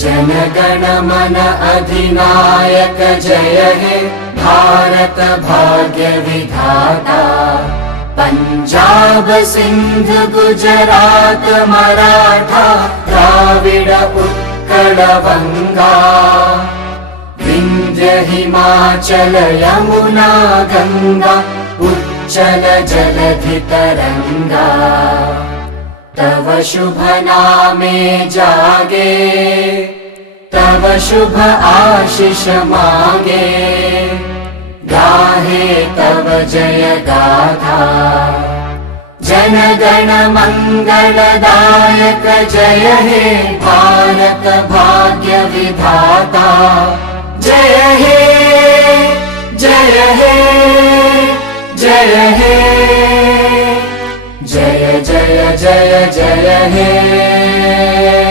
जनगण मन अधिनायक जय हे भारत भाग्य विधाता। पंजाब सिंध गुजरात मराठा द्राविड उत्कल बंगा। विंध्य हिमाचल यमुना गंगा उच्चल जलधि तरंगा। तव शुभ नामे जागे तव शुभ आशीष मांगे। गाहे तव जय गाथा जनगण मंगलदायक जय हे भारत भाग्य विधाता। जय हे जय हे जय हे जय जय जय जय हे।